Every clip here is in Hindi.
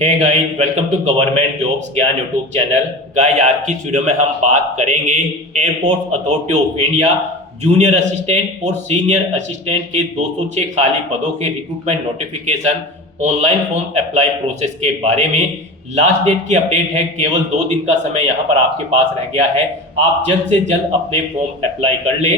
Hey guys, welcome to government jobs Gyan YouTube channel. Guys, आज की इस वीडियो में हम बात करेंगे airport authority of India junior assistant और सीनियर असिस्टेंट के 206 खाली पदों के recruitment notification online form apply process के बारे में। लास्ट डेट की अपडेट है, केवल 2 दिन का समय यहाँ पर आपके पास रह गया है। आप जल्द से जल्द अपने फॉर्म अप्लाई कर ले।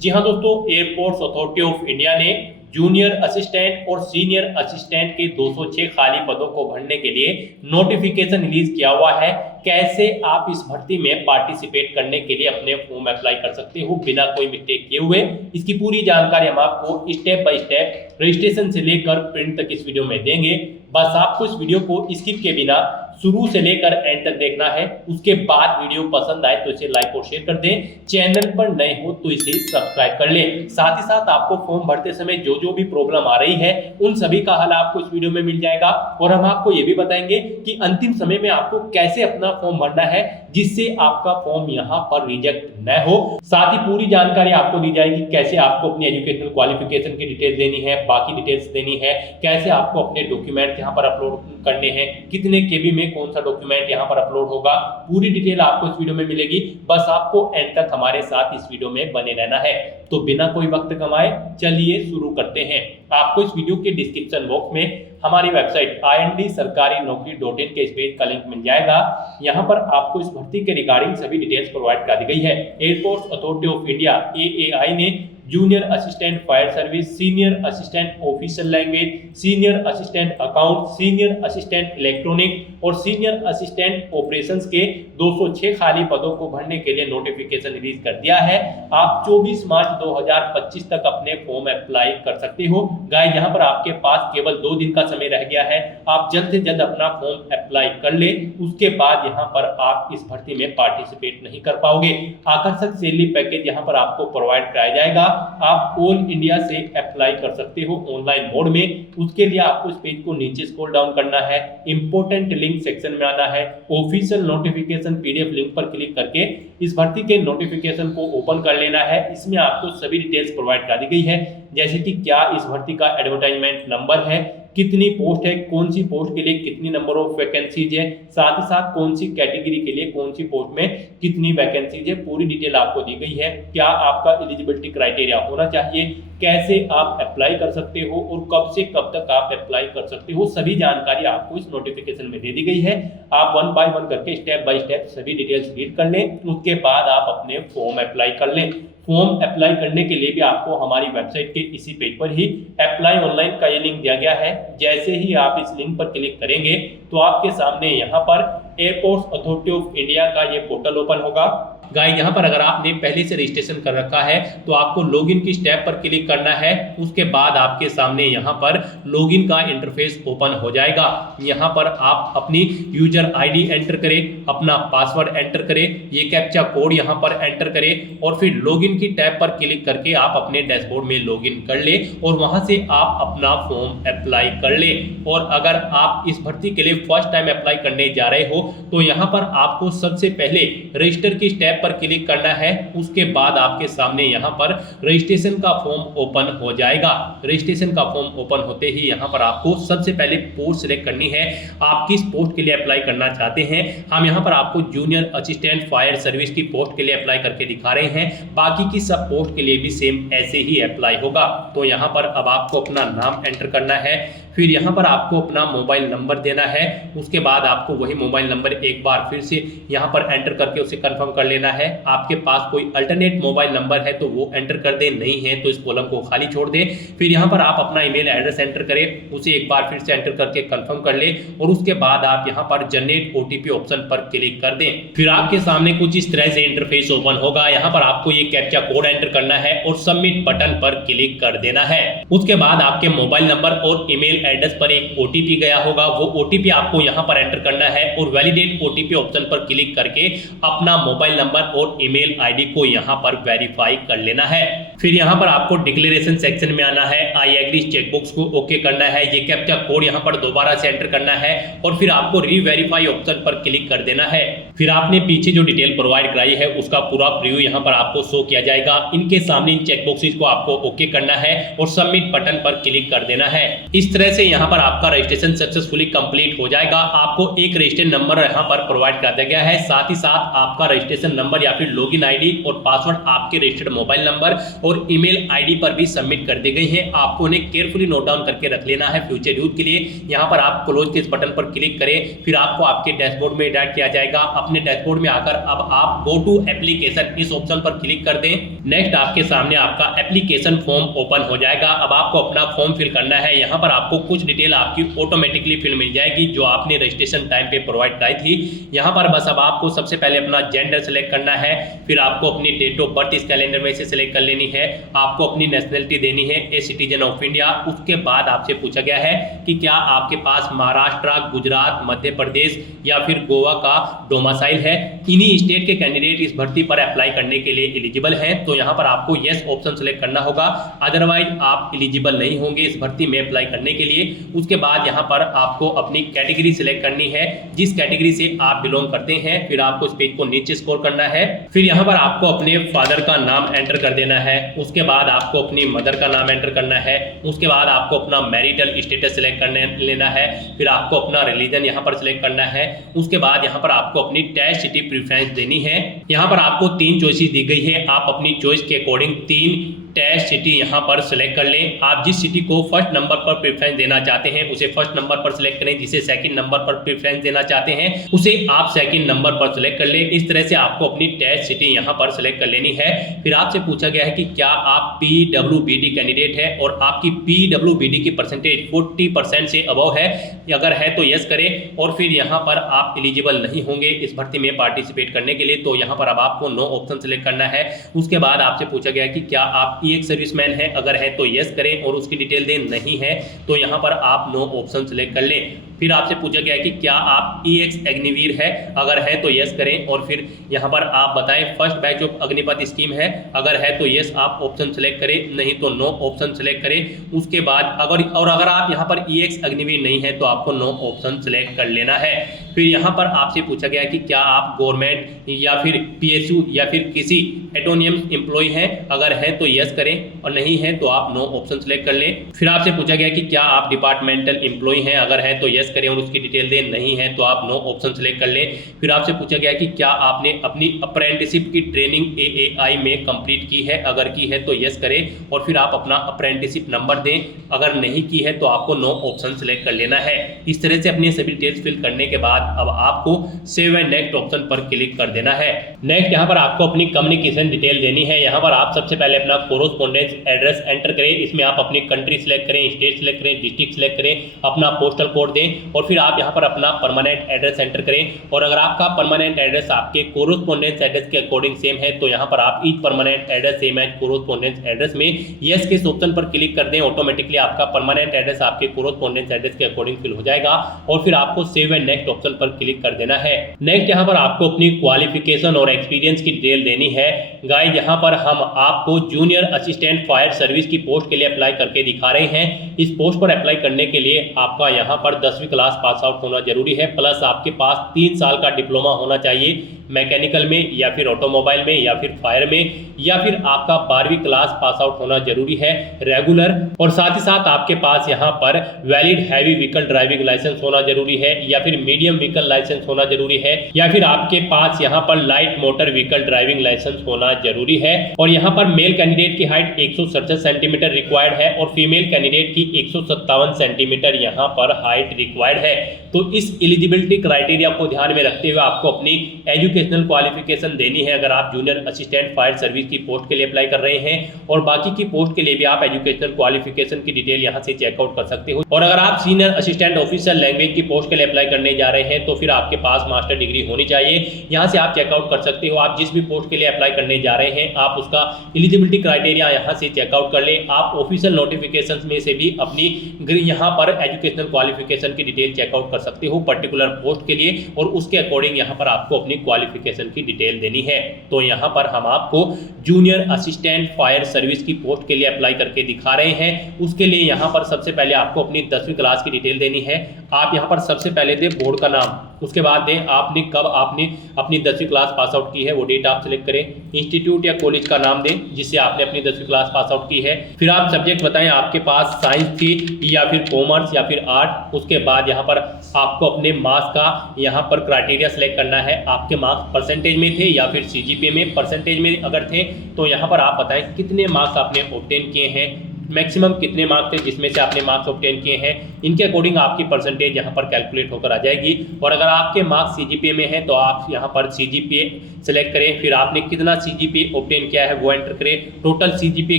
जी हाँ दोस्तों, एयरपोर्ट्स अथॉरिटी ऑफ इंडिया ने जूनियर असिस्टेंट और सीनियर असिस्टेंट के 206 खाली पदों को भरने के लिए नोटिफिकेशन रिलीज किया हुआ है। कैसे आप इस भर्ती में पार्टिसिपेट करने के लिए अपने फॉर्म अप्लाई कर सकते हो बिना कोई मिस्टेक किए हुए, इसकी पूरी जानकारी हम आपको स्टेप बाय स्टेप रजिस्ट्रेशन से लेकर प्रिंट तक इस वीडियो में देंगे। बस आपको इस वीडियो को स्किप के बिना शुरू से लेकर एंड तक देखना है। उसके बाद वीडियो पसंद आए तो इसे लाइक और शेयर कर दें। चैनल पर नए हो तो इसे सब्सक्राइब कर लें। साथ ही साथ आपको फॉर्म भरते समय जो जो भी प्रॉब्लम आ रही है उन सभी का हल आपको इस वीडियो में मिल जाएगा। और हम आपको ये भी बताएंगे कि अंतिम समय में आपको कैसे अपना फॉर्म भरना है जिससे आपका फॉर्म यहाँ पर रिजेक्ट न हो। साथ ही पूरी जानकारी आपको दी जाएगी, कैसे आपको अपनी एजुकेशनल क्वालिफिकेशन की डिटेल्स देनी है, बाकी डिटेल्स देनी है, कैसे आपको अपने डॉक्यूमेंट यहाँ पर अपलोड करने हैं, कितने केबी में कौन सा डॉक्यूमेंट यहाँ पर अपलोड होगा। पूरी डिटेल आपको इस वीडियो में मिलेगी। बस आपको एंड तक हमारे साथ इस वीडियो में बने रहना है। तो बिना कोई वक्त गंवाए चलिए शुरू करते हैं। आपको इस वीडियो के डिस्क्रिप्शन बॉक्स में हमारी वेबसाइट IND-sarkari-naukri.in के इस पेज का लिंक मिल जाएगा। यहाँ पर आपको इस भर्ती के रिगार्डिंग सभी डिटेल्स प्रोवाइड कर दी गई है। Airports authority of India AAI ने junior assistant fire service, senior assistant official language, senior assistant account, senior assistant electronic और सीनियर असिस्टेंट ऑपरेशंस के 206 खाली पदों को भरने के लिए नोटिफिकेशन रिलीज कर दिया है। आप 24 मार्च 2025 तक अपने फॉर्म अप्लाई कर सकते हो। गाइस, यहाँ पर आपके पास केवल 2 दिन का समय रह गया है। आप जल्द से जल्द अपना फॉर्म अप्लाई कर ले। उसके बाद यहाँ पर आप इस भर्ती में पार्टिसिपेट नहीं कर पाओगे। आकर्षक सैलरी पैकेज यहाँ पर आपको प्रोवाइड कराया जाएगा। आप ऑल इंडिया से अप्लाई कर सकते हो ऑनलाइन मोड में। उसके लिए आपको इस पेज को नीचे स्क्रॉल डाउन करना है, इंपॉर्टेंट लिंक सेक्शन में आना है, ऑफिशियल नोटिफिकेशन PDF लिंक पर क्लिक करके इस भर्ती के नोटिफिकेशन को ओपन कर लेना है। इसमें आपको सभी डिटेल्स प्रोवाइड कर दी गई है, जैसे कि क्या इस भर्ती का एडवर्टाइजमेंट नंबर है, कितनी पोस्ट है, कौन सी पोस्ट के लिए कितनी नंबर ऑफ वैकेंसीज है, साथ ही साथ कौन सी कैटेगरी के लिए कौन सी पोस्ट में कितनी वैकेंसीज है। पूरी डिटेल आपको दी गई है। क्या आपका एलिजिबिलिटी क्राइटेरिया होना चाहिए, कैसे आप अप्लाई कर सकते हो और कब से कब तक आप अप्लाई कर सकते हो, सभी जानकारी आपको इस नोटिफिकेशन में दे दी गई है। आप 1 बाय 1 करके स्टेप बाय स्टेप सभी डिटेल्स रीड कर लें। उसके बाद आप अपने फॉर्म अप्लाई कर लें। फॉर्म अप्लाई करने के लिए भी आपको हमारी वेबसाइट के इसी पेज पर ही अप्लाई ऑनलाइन का ये लिंक दिया गया है। जैसे ही आप इस लिंक पर क्लिक करेंगे तो आपके सामने यहाँ पर एयरपोर्ट्स अथॉरिटी ऑफ इंडिया का ये पोर्टल ओपन होगा। गाइस, यहाँ पर अगर आपने पहले से रजिस्ट्रेशन कर रखा है तो आपको लॉगिन की स्टेप पर क्लिक करना है। उसके बाद आपके सामने यहाँ पर लॉगिन का इंटरफेस ओपन हो जाएगा। यहाँ पर आप अपनी यूजर ID एंटर करें, अपना पासवर्ड एंटर करें, ये कैप्चा कोड यहाँ पर एंटर करें और फिर लॉगिन की टैब पर क्लिक करके आप अपने डैशबोर्ड में लॉगिन कर ले और वहाँ से आप अपना फॉर्म अप्लाई कर ले। और अगर आप इस भर्ती के लिए फर्स्ट टाइम अप्लाई करने जा रहे हो तो यहाँ पर आपको सबसे पहले रजिस्टर की स्टेप पर क्लिक करना है। उसके बाद आपके सामने यहाँ पर रजिस्ट्रेशन का फॉर्म ओपन हो जाएगा। रजिस्ट्रेशन का फॉर्म ओपन होते ही यहाँ पर आपको सबसे पहले पोस्ट सिलेक्ट करनी है। आप किस पोस्ट के लिए अप्लाई करना चाहते हैं। हम यहाँ पर आपको जूनियर असिस्टेंट फायर सर्विस की पोस्ट के लिए अप्लाई करके दिखा रहे हैं। बाकी की सब पोस्ट के लिए भी सेम ऐसे ही अप्लाई होगा। तो यहाँ पर अब आपको अपना नाम एंटर करना है, फिर यहाँ पर आपको अपना मोबाइल नंबर देना है। उसके बाद आपको वही मोबाइल नंबर एक बार फिर से यहाँ पर एंटर करके उसे कंफर्म कर लेना है। आपके पास कोई अल्टरनेट मोबाइल नंबर है तो वो एंटर कर दें, नहीं है तो इस कॉलम को खाली छोड़ दें। फिर यहाँ पर आप अपना ईमेल एड्रेस एंटर करें, उसे एक बार फिर से एंटर करके कंफर्म कर ले और उसके बाद आप यहाँ पर जनरेट OTP ऑप्शन पर क्लिक कर दें। फिर आपके सामने कुछ इस तरह से इंटरफेस ओपन होगा। यहाँ पर आपको ये कैप्चा कोड एंटर करना है और सबमिट बटन पर क्लिक कर देना है। उसके बाद आपके मोबाइल नंबर और ईमेल एड्रेस पर एक OTP गया होगा, वो OTP आपको यहाँ पर एंटर करना है और वैलिडेट OTP ऑप्शन पर क्लिक करके अपना मोबाइल नंबर और ईमेल ID को यहाँ पर वेरीफाई कर लेना है। फिर यहाँ पर आपको डिक्लेरेशन सेक्शन में आना है, आई एग्री चेकबॉक्स को ओके करना है, ये कैप्चा कोड यहाँ पर दोबारा से एंटर करना है और फिर आपको रीवेरीफाई ऑप्शन पर क्लिक कर देना है। फिर आपने पीछे जो डिटेल प्रोवाइड कराई है उसका पूरा प्रीव्यू यहाँ पर आपको शो किया जाएगा। इनके सामने इन चेकबॉक्सेस को आपको ओके करना है और सबमिट बटन पर क्लिक कर देना है। इस तरह से यहाँ पर आपका रजिस्ट्रेशन सक्सेसफुली कंप्लीट हो जाएगा। आपको एक रजिस्ट्रेशन नंबर यहाँ पर प्रोवाइड कर दिया गया है, साथ ही साथ आपका रजिस्ट्रेशन नंबर या फिर लॉगिन आईडी और पासवर्ड आपके रजिस्टर्ड मोबाइल नंबर और ईमेल आईडी पर भी सबमिट कर दी गई है। आपको उन्हें केयरफुली नोट डाउन करके रख लेना है फ्यूचर यूज के लिए। यहाँ पर आप क्लोज के इस बटन पर क्लिक करें, फिर आपको आपके डैशबोर्ड में डायरेक्ट किया जाएगा। अपने डैशबोर्ड में आकर अब आप गो टू एप्लीकेशन इस ऑप्शन पर क्लिक कर दें। नेक्स्ट आपके सामने आपका एप्लीकेशन फॉर्म ओपन हो जाएगा। अब आपको अपना फॉर्म फिल करना है। यहाँ पर आपको कुछ डिटेल आपकी ऑटोमेटिकली फिल मिल जाएगी जो आपने रजिस्ट्रेशन टाइम पे प्रोवाइड कराई थी। यहाँ पर बस अब आपको सबसे पहले अपना जेंडर सेलेक्ट करना है, फिर आपको अपनी डेट ऑफ बर्थ इस कैलेंडर में से सिलेक्ट कर लेनी है, आपको अपनी नेशनलिटी देनी है ए सिटीजन ऑफ इंडिया। उसके बाद आपसे पूछा गया है कि क्या आपके पास महाराष्ट्र, गुजरात, मध्य प्रदेश या फिर गोवा का डोमिसाइल है। इन्हीं स्टेट के कैंडिडेट इस भर्ती पर अप्लाई करने के लिए एलिजिबल हैं, तो यहाँ पर आपको यस ऑप्शन सेलेक्ट करना होगा, अदरवाइज आप एलिजिबल नहीं होंगे इस भर्ती में अप्लाई करने के लिए। उसके बाद यहाँ पर आपको अपनी कैटेगरी सिलेक्ट करनी है, जिस कैटेगरी से आप बिलोंग करते हैं। फिर आपको इस पेज को नीचे स्क्रॉल करना है, फिर यहाँ पर आपको अपने फादर का नाम एंटर कर देना है। उसके बाद आपको अपनी मदर का नाम एंटर करना है। उसके बाद आपको अपना मैरिटल स्टेटस सिलेक्ट करने लेना है, फिर आपको अपना रिलीजन यहाँ पर सिलेक्ट करना है। उसके बाद यहाँ पर आपको अपनी टेस्ट सिटी प्रेफरेंस देनी है। यहाँ पर आपको 3 चॉइसेस दी गई है, आप अपनी चॉइस के अकॉर्डिंग 3 टेस्ट सिटी यहाँ पर सिलेक्ट कर लें। आप जिस सिटी को फर्स्ट नंबर पर प्रेफरेंस देना चाहते हैं उसे फर्स्ट नंबर पर सिलेक्ट करें, जिसे सेकंड नंबर पर प्रेफरेंस देना चाहते हैं उसे आप सेकंड नंबर पर सिलेक्ट कर लें। इस तरह से आपको अपनी टेस्ट सिटी यहाँ पर सिलेक्ट कर लेनी है। फिर आपसे पूछा गया है कि क्या आप PWBD कैंडिडेट है और आपकी PWBD की परसेंटेज 40% से अबव है। अगर है तो यस करें और फिर यहाँ पर आप एलिजिबल नहीं होंगे इस भर्ती में पार्टिसिपेट करने के लिए, तो यहाँ पर अब आपको नो ऑप्शन सिलेक्ट करना है। उसके बाद आपसे पूछा गया कि क्या आप एक सर्विसमैन है, अगर है तो यस करें और उसकी डिटेल दें, नहीं है तो यहाँ पर आप नो ऑप्शन सिलेक्ट कर लें। फिर आपसे पूछा गया कि क्या आप EX अग्निवीर है, अगर है तो यस करें और फिर यहाँ पर आप बताएं first batch of Agnipath scheme है, अगर है तो यस आप ऑप्शन सिलेक्ट करें, नहीं तो नो ऑप्शन सिलेक्ट करें। उसके बाद अगर आप यहाँ पर EX अग्निवीर नहीं है तो आपको नो ऑप्शन सिलेक्ट कर लेना है। फिर यहाँ पर आपसे पूछा गया कि क्या आप गवर्नमेंट या फिर PSU या फिर किसी एटोनियम एम्प्लॉय हैं, अगर है तो यस करें और नहीं है तो आप नो ऑप्शन सिलेक्ट कर लें। फिर आपसे पूछा गया कि क्या आप डिपार्टमेंटल एम्प्लॉय हैं, अगर है तो यस करें और उसकी डिटेल दें, नहीं है तो आप नो ऑप्शन सिलेक्ट कर लें। फिर आपसे पूछा गया कि क्या आपने अपनी अप्रेंटिसशिप की ट्रेनिंग AAI में कंप्लीट की है, अगर की है तो यस करें और फिर आप अपना अप्रेंटिसशिप नंबर दें, अगर नहीं की है तो आपको नो ऑप्शन सिलेक्ट कर लेना है। इस तरह से अपनी सभी डिटेल्स फिल करने के बाद अब आपको सेव एंड नेक्स्ट ऑप्शन पर क्लिक कर देना है। नेक्स्ट यहाँ पर आपको अपनी कम्युनिकेशन डिटेल देनी है। यहाँ पर आप सबसे पहले अपना कोरोस्पोंडेंस एड्रेस एंटर करें, इसमें आप अपनी कंट्री सिलेक्ट करें, स्टेट सिलेक्ट करें, डिस्ट्रिक्ट सिलेक्ट करें, अपना पोस्टल कोड दें और फिर आप यहाँ पर अपना परमानेंट एड्रेस एंटर करें। और अगर आपका परमानेंट एड्रेस आपके कोरोस्पोंडेंस एड्रेस के अकॉर्डिंग सेम है तो यहाँ पर आप each permanent address same as correspondence address में यस के इस ऑप्शन पर क्लिक कर दें। ऑटोमेटिकली आपका परमानेंट एड्रेस आपके कोरोस्पोंडेंस एड्रेस के अकॉर्डिंग फिल हो जाएगा और फिर आपको सेव एंड नेक्स्ट ऑप्शन पर क्लिक कर देना है। नेक्स्ट यहाँ पर आपको अपनी क्वालिफिकेशन और एक्सपीरियंस की डिटेल देनी है। गाइस यहाँ पर हम आपको जूनियर असिस्टेंट फायर सर्विस की पोस्ट के लिए अप्लाई करके दिखा रहे हैं। इस पोस्ट पर अप्लाई करने के लिए आपका यहाँ पर 10वीं क्लास पास आउट होना जरूरी है, प्लस आपके पास 3 साल का डिप्लोमा होना चाहिए मैकेनिकल में या फिर ऑटोमोबाइल में या फिर फायर में, या फिर आपका 12वीं क्लास पास आउट होना जरूरी है रेगुलर, और साथ ही साथ आपके पास यहाँ पर valid heavy vehicle driving licence होना जरूरी है या फिर मीडियम व्हीकल लाइसेंस होना जरूरी है, या फिर आपके पास यहाँ पर light motor vehicle driving licence होना जरूरी है। और यहाँ पर मेल कैंडिडेट की हाइट 167 सेंटीमीटर रिक्वायर्ड है और फीमेल कैंडिडेट की 157 सेंटीमीटर यहाँ पर हाइट रिक्वायर्ड है। तो इस एलिजिबिलिटी क्राइटेरिया को ध्यान में रखते हुए आपको अपनी एजुकेशनल क्वालिफिकेशन देनी है अगर आप जूनियर असिस्टेंट फायर सर्विस की पोस्ट के लिए अप्लाई कर रहे हैं, और बाकी की पोस्ट के लिए भी आप एजुकेशनल क्वालिफिकेशन की डिटेल यहाँ से चेकआउट कर सकते हो। और अगर आप सीनियर असिस्टेंट ऑफिसर लैंग्वेज की पोस्ट के लिए अप्लाई करने जा रहे हैं तो फिर आपके पास मास्टर डिग्री होनी चाहिए। यहाँ से आप चेकआउट कर सकते हो, आप जिस भी पोस्ट के लिए अप्लाई करने जा रहे हैं आप उसका एलिजिबिलिटी क्राइटेरिया यहाँ से चेकआउट कर ले। आप ऑफिशियल नोटिफिकेशन में से भी अपनी यहाँ पर एजुकेशनल क्वालिफिकेशन की की डिटेल चेकआउट कर सकते हो पर्टिकुलर पोस्ट के लिए, और उसके अकॉर्डिंग यहाँ पर आपको अपनी क्वालिफिकेशन की डिटेल देनी है। तो यहाँ पर हम आपको जूनियर असिस्टेंट फायर सर्विस की पोस्ट के लिए अप्लाई करके दिखा रहे हैं। उसके लिए यहाँ पर सबसे पहले आपको अपनी 10वीं क्लास की डिटेल देनी है। आप यहाँ पर सबसे पहले दें बोर्ड का नाम, उसके बाद दें आपने कब आपने अपनी 10वीं क्लास पास आउट की है, वो डेट आप सिलेक्ट करें। इंस्टीट्यूट या कॉलेज का नाम दें जिससे आपने अपनी 10वीं क्लास पास आउट की है। फिर आप सब्जेक्ट बताएं आपके पास साइंस थी या फिर कॉमर्स या फिर आर्ट। उसके बाद यहाँ पर आपको अपने मार्क्स का यहाँ पर क्राइटेरिया सिलेक्ट करना है। आपके मार्क्स परसेंटेज में थे या फिर सीजीपीए में परसेंटेज में अगर थे तो यहाँ पर आप बताएं कितने मार्क्स आपने ऑब्टेन किए हैं, मैक्सिमम कितने मार्क्स थे जिसमें से आपने मार्क्स ऑब्टेन किए हैं। इनके अकॉर्डिंग आपकी परसेंटेज यहाँ पर कैलकुलेट होकर आ जाएगी। और अगर आपके मार्क्स सीजीपीए में हैं तो आप यहाँ पर सीजीपीए सेलेक्ट करें, फिर आपने कितना सीजीपीए ऑब्टेन किया है वो एंटर करें, टोटल सीजीपीए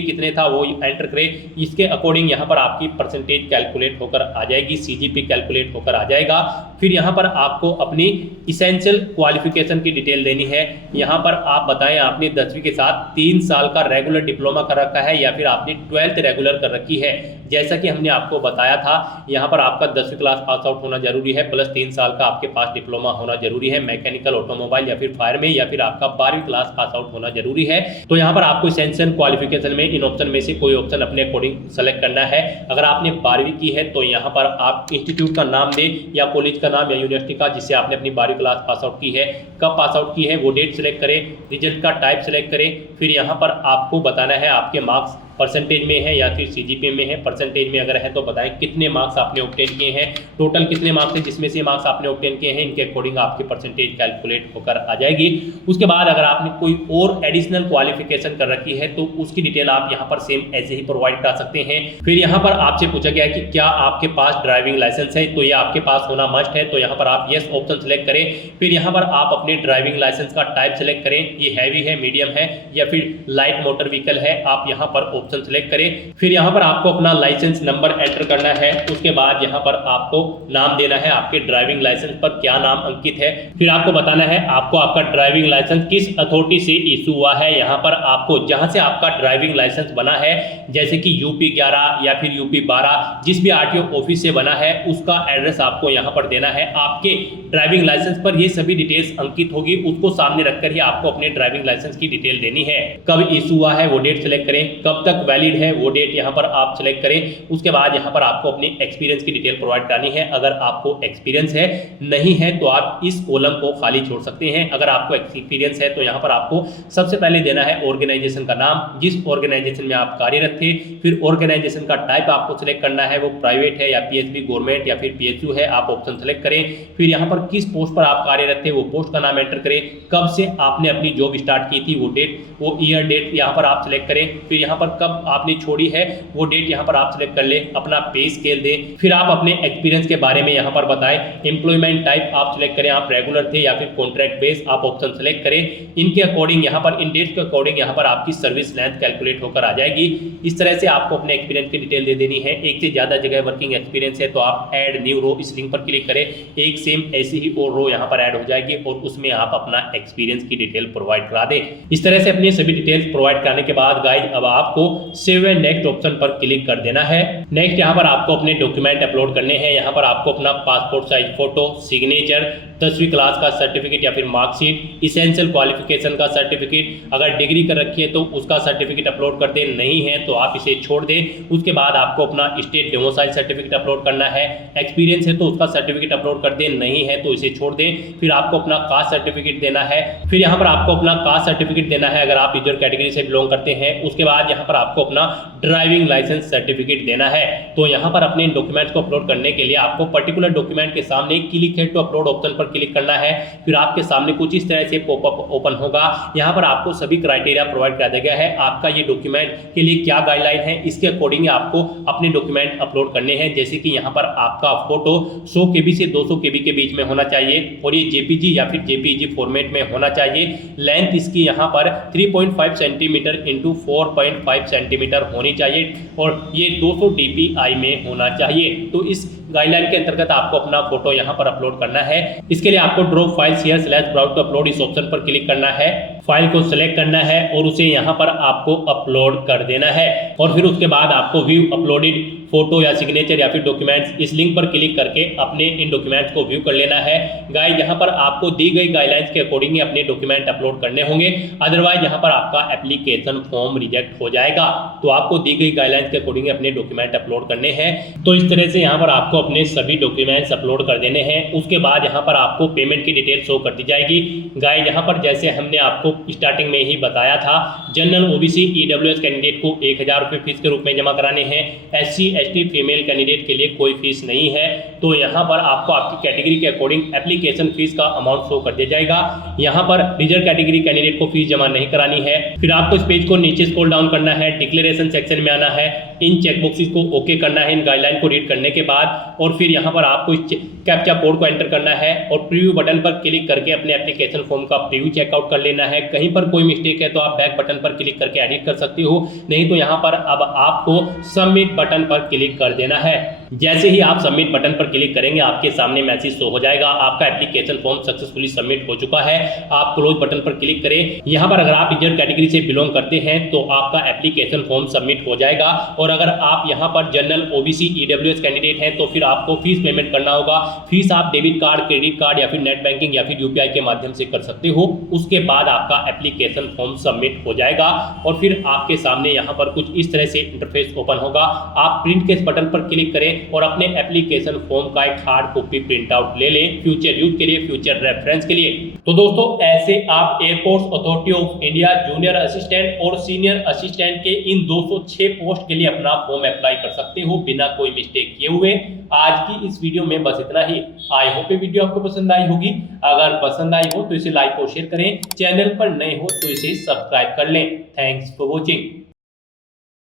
कितने था वो एंटर करें। इसके अकॉर्डिंग यहाँ पर आपकी परसेंटेज कैलकुलेट होकर आ जाएगी, सीजीपीए कैलकुलेट होकर आ जाएगा। फिर यहाँ पर आपको अपनी इसेंशियल क्वालिफिकेशन की डिटेल देनी है। यहाँ पर आप बताएं आपने 10वीं के साथ 3 साल का रेगुलर डिप्लोमा कर रखा है या फिर आपने 12th रेगुलर कर रखी है। जैसा कि हमने आपको बताया था यहाँ पर आपका 10वीं क्लास पास आउट होना जरूरी है, प्लस 3 साल का आपके पास डिप्लोमा होना जरूरी है मैकेनिकल, ऑटोमोबाइल या फिर फायर में, या फिर आपका 12वीं क्लास पास आउट होना जरूरी है। तो यहाँ पर आपको इसेंशियल क्वालिफिकेशन में इन ऑप्शन में से कोई ऑप्शन अपने अकॉर्डिंग सेलेक्ट करना है। अगर आपने 12वीं की है तो यहाँ पर आप इंस्टीट्यूट का नाम दें या कॉलेज का नाम या यूनिवर्सिटी का जिससे आपने अपनी 12वीं क्लास पास आउट की है, कब पास आउट की है वो डेट सेलेक्ट करें, रिजल्ट का टाइप सेलेक्ट करें। फिर यहाँ पर आपको बताना है आपके मार्क्स परसेंटेज में है या फिर सीजीपीए में है। परसेंटेज में अगर है तो बताएं कितने मार्क्स आपने ऑब्टेन किए हैं, टोटल कितने मार्क्स हैं जिसमें से मार्क्स आपने ऑब्टेन किए हैं। इनके अकॉर्डिंग आपकी परसेंटेज कैलकुलेट होकर आ जाएगी। उसके बाद अगर आपने कोई और एडिशनल क्वालिफिकेशन कर रखी है तो उसकी डिटेल आप यहाँ पर सेम ऐसे ही प्रोवाइड कर सकते हैं। फिर यहाँ पर आपसे पूछा गया कि क्या आपके पास ड्राइविंग लाइसेंस है, तो ये आपके पास होना मस्ट है, तो यहाँ पर आप यस ऑप्शन सेलेक्ट करें। फिर यहाँ पर आप अपने ड्राइविंग लाइसेंस का टाइप सेलेक्ट करें, ये हैवी है, मीडियम है या फिर लाइट मोटर व्हीकल है, आप यहाँ पर ऑप्शन सेलेक्ट करें। फिर यहाँ पर आपको अपना लाइसेंस नंबर एंटर करना है। उसके बाद यहाँ पर आपको नाम देना है, आपके ड्राइविंग लाइसेंस पर क्या नाम अंकित है। फिर आपको बताना है आपको आपका ड्राइविंग लाइसेंस किस अथॉरिटी से इशू हुआ है। यहाँ पर आपको जहां से आपका ड्राइविंग लाइसेंस बना है, जैसे कि यूपी 11 या फिर यूपी 12, जिस भी आरटीओ ऑफिस से बना है उसका एड्रेस आपको यहाँ पर देना है। आपके ड्राइविंग लाइसेंस पर ये सभी डिटेल्स अंकित होगी, उसको सामने रखकर ही आपको अपने ड्राइविंग लाइसेंस की डिटेल देनी है। कब इशू हुआ है वो डेट सेलेक्ट करें, कब तक वैलिड है वो डेट यहाँ पर आप सेलेक्ट करें। उसके बाद यहाँ पर आपको अपनी एक्सपीरियंस की डिटेल प्रोवाइड करनी है। अगर आपको एक्सपीरियंस है, नहीं है तो आप इस कॉलम को खाली छोड़ सकते हैं। अगर आपको एक्सपीरियंस है तो यहाँ पर आपको सबसे पहले देना है ऑर्गेनाइजेशन का नाम, जिस ऑर्गेनाइजेशन में आप कार्यरत थे। फिर ऑर्गेनाइजेशन का टाइप आपको सिलेक्ट करना है, वो प्राइवेट है या पीएचपी गवर्नमेंट या फिर पीएचयू है, आप ऑप्शन सेलेक्ट करें। फिर यहाँ पर किस पोस्ट पर आप कार्यरत थे वो पोस्ट का नाम एंटर करें, कब से आपने अपनी जॉब स्टार्ट की थी वो डेट, वो ईयर डेट यहाँ पर आप सिलेक्ट करें। फिर यहाँ पर कब आपने छोड़ी है वो डेट यहाँ पर आप सिलेक्ट कर ले, अपना पे स्केल दें। फिर आप अपने एक्सपीरियंस के बारे में यहाँ पर बताएं, एम्प्लॉयमेंट टाइप आप सिलेक्ट करें, आप रेगुलर थे या फिर कॉन्ट्रैक्ट बेस, आप ऑप्शन सेलेक्ट करें। इनके अकॉर्डिंग यहाँ पर इन डेट के अकॉर्डिंग यहाँ पर आपकी सर्विस लेंथ कैलकुलेट होकर आ जाएगी। इस तरह से आपको अपने एक्सपीरियंस की डिटेल दे देनी है। एक से ज्यादा जगह वर्किंग एक्सपीरियंस है तो आप ऐड न्यू रो इस लिंक पर क्लिक करें, एक सेम ऐसी ही और रो यहाँ पर ऐड हो जाएगी और उसमें आप अपना एक्सपीरियंस की डिटेल प्रोवाइड करा दें। इस तरह से अपनी सभी डिटेल्स प्रोवाइड कराने के बाद गाइस अब आपको सेव एंड नेक्स्ट ऑप्शन पर क्लिक कर देना है। नेक्स्ट यहाँ पर आपको अपने डॉक्यूमेंट अपलोड करने हैं। यहाँ पर आपको अपना पासपोर्ट साइज फोटो, सिग्नेचर, 10वीं क्लास का सर्टिफिकेट या फिर मार्कशीट, इसेंशियल क्वालिफिकेशन का सर्टिफिकेट, अगर डिग्री कर रखी है तो उसका सर्टिफिकेट अपलोड कर दें, नहीं है तो आप इसे छोड़ दें। उसके बाद आपको अपना स्टेट डोमिसाइल सर्टिफिकेट अपलोड करना है। एक्सपीरियंस है तो उसका सर्टिफिकेट अपलोड कर दें, नहीं है तो इसे छोड़ दें। फिर आपको अपना कास्ट सर्टिफिकेट देना है। फिर यहाँ पर आपको अपना कास्ट सर्टिफिकेट देना है अगर आप रिजर्व कैटेगरी से बिलोंग करते हैं। उसके बाद यहाँ पर आपको अपना ड्राइविंग लाइसेंस सर्टिफिकेट देना है। तो यहाँ पर अपने डॉक्यूमेंट्स को अपलोड करने के लिए आपको पर्टिकुलर डॉक्यूमेंट के सामने क्लिक है टू अपलोड ऑप्शन पर क्लिक करना है। फिर आपके सामने कुछ इस तरह से पॉपअप ओपन होगा। यहाँ पर आपको सभी क्राइटेरिया प्रोवाइड कर दिया गया है, आपका ये डॉक्यूमेंट के लिए क्या गाइडलाइन है, इसके अकॉर्डिंग आपको अपने डॉक्यूमेंट अपलोड करने हैं। जैसे कि यहाँ पर आपका फोटो 100 KB से 200 KB के बीच में होना चाहिए और ये जेपीजी या फिर जेपीजी फॉर्मेट में होना चाहिए। लेंथ इसकी यहाँ पर 3.5 सेंटीमीटर इंटू 4.5 सेंटीमीटर होनी चाहिए और ये 200 DPI में होना चाहिए। तो इस गाइडलाइन के अंतर्गत आपको अपना फोटो यहाँ पर अपलोड करना है। इसके लिए आपको drop file share slash browse to upload इस ऑप्शन पर क्लिक करना है, फाइल को सिलेक्ट करना है और उसे यहाँ पर आपको अपलोड कर देना है। और फिर उसके बाद आपको व्यू अपलोडेड फोटो या सिग्नेचर या फिर डॉक्यूमेंट्स, इस लिंक पर क्लिक करके अपने इन डॉक्यूमेंट्स को व्यू कर लेना है। गाइस यहाँ पर आपको दी गई गाइडलाइंस के अकॉर्डिंग ही अपने डॉक्यूमेंट अपलोड करने होंगे, अदरवाइज यहाँ पर आपका एप्लीकेशन फॉर्म रिजेक्ट हो जाएगा। तो आपको दी गई गाइडलाइंस के अकॉर्डिंग अपने डॉक्यूमेंट अपलोड करने हैं। तो इस तरह से यहाँ पर आपको अपने सभी डॉक्यूमेंट्स अपलोड कर देने हैं। उसके बाद यहाँ पर आपको पेमेंट की डिटेल शो कर दी जाएगी। गाइस यहाँ पर जैसे हमने आपको स्टार्टिंग में ही बताया था, जनरल ओबीसी ईडब्ल्यूएस कैंडिडेट को 1000 रुपये फीस के रूप में जमा कराने हैं। एससी एसटी फीमेल कैंडिडेट के लिए कोई फीस नहीं है। तो यहाँ पर आपको आपकी कैटेगरी के अकॉर्डिंग एप्लीकेशन फीस का अमाउंट शो कर दिया जाएगा। यहाँ पर रिजर्व कैटेगरी कैंडिडेट को फीस जमा नहीं करानी है। फिर आपको इस पेज को नीचे स्क्रॉल डाउन करना है, डिक्लेरेशन सेक्शन में आना है, इन चेकबॉक्सेस को ओके करना है इन गाइडलाइन को रीड करने के बाद, और फिर यहाँ पर आपको इस कैप्चा कोड को एंटर करना है और प्रीव्यू बटन पर क्लिक करके अपने एप्लीकेशन फॉर्म का प्रीव्यू चेकआउट कर लेना है। कहीं पर कोई मिस्टेक है तो आप बैक बटन पर क्लिक करके एडिट कर सकते हो, नहीं तो यहाँ पर अब आपको सबमिट बटन पर क्लिक कर देना है। जैसे ही आप सबमिट बटन पर क्लिक करेंगे आपके सामने मैसेज शो हो जाएगा, आपका एप्लीकेशन फॉर्म सक्सेसफुली सबमिट हो चुका है। आप क्लोज बटन पर क्लिक करें। यहाँ पर अगर आप रिजर्व कैटेगरी से बिलोंग करते हैं तो आपका एप्लीकेशन फॉर्म सबमिट हो जाएगा, और अगर आप यहाँ पर जनरल ओबीसी ईडब्ल्यूएस कैंडिडेट हैं तो फिर आपको फीस पेमेंट करना होगा। फीस आप डेबिट कार्ड, क्रेडिट कार्ड या फिर नेट बैंकिंग या फिर यूपीआई के माध्यम से कर सकते हो। उसके बाद आपका एप्लीकेशन फॉर्म सबमिट हो जाएगा और फिर आपके सामने यहाँ पर कुछ इस तरह से इंटरफेस ओपन होगा। आप प्रिंट के इस बटन पर क्लिक करें और अपने एप्लीकेशन फॉर्म का एक हार्ड कॉपी प्रिंट आउट ले लें, फ्यूचर यूज के लिए, फ्यूचर रेफरेंस के लिए। तो दोस्तों ऐसे आप airports authority of India junior assistant और सीनियर असिस्टेंट के इन 206 पोस्ट के लिए अपना फॉर्म अप्लाई कर सकते हो बिना कोई मिस्टेक किए हुए। आज की इस वीडियो में बस इतना ही। आई होप ये वीडियो आपको पसंद आई होगी। अगर पसंद आई हो तो इसे लाइक और शेयर करें, चैनल पर नए हो तो इसे सब्सक्राइब कर लें। Thanks for watching.